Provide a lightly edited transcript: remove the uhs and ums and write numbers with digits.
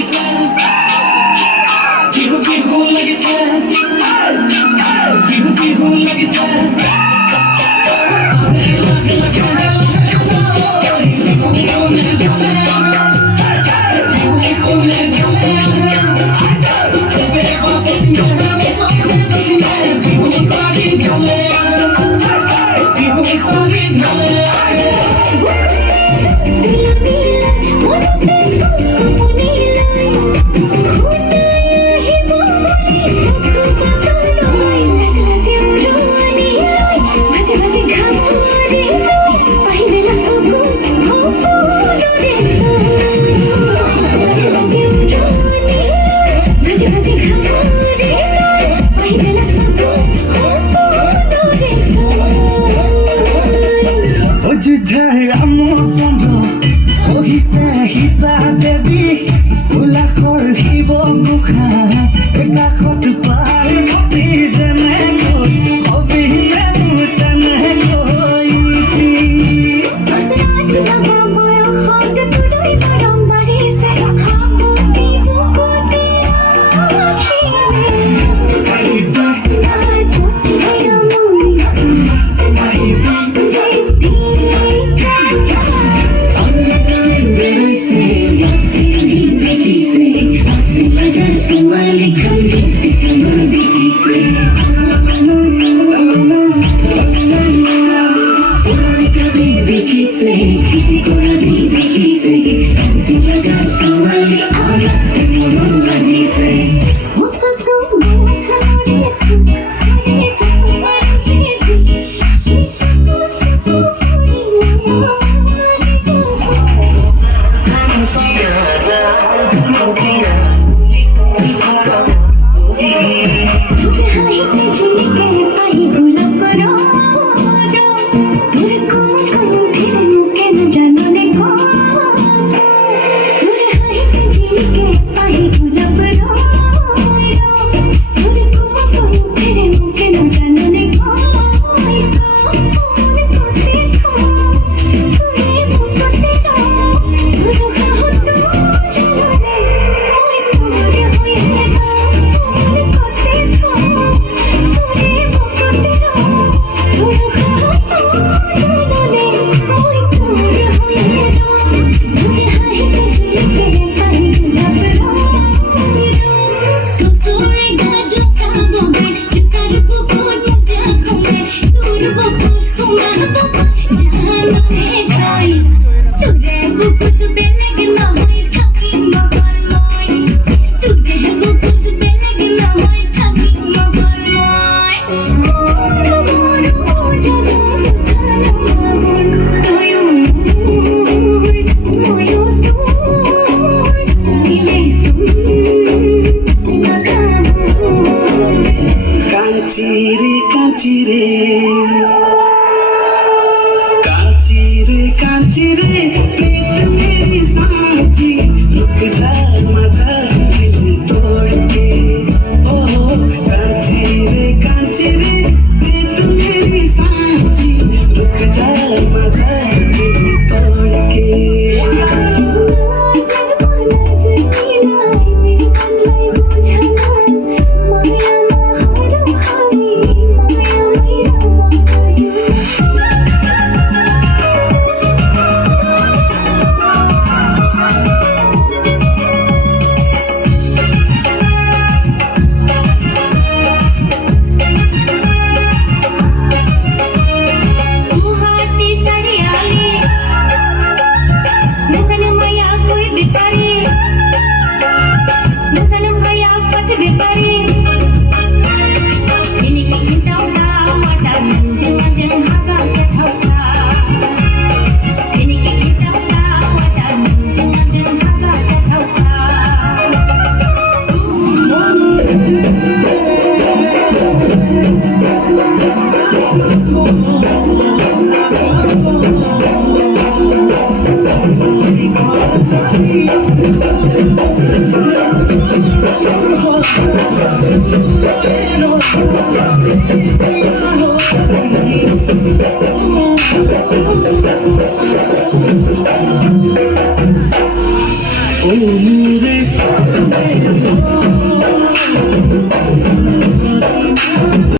লাগিছে বিহু বিহু লাগিছে বিহু বিহু লাগিছে Hita debi ulahor hibo mukha ekakot par moti jane ko hobi ne mutane koi jaba moyo khod tudai param bari se hamti bukote akhi aita na choti amuri aiba zeti kacha Somebody come and see somebody say Kadi dekhi se kiti kora di dekhi se si laga somebody alas se morani se Kanchi रे प्रीत मेरी साची रुक जा मजा दिल तोड़ के ओ कांची रे प्रीत मेरी साची रुक जा मजा दिल तोड़ के দেখিছে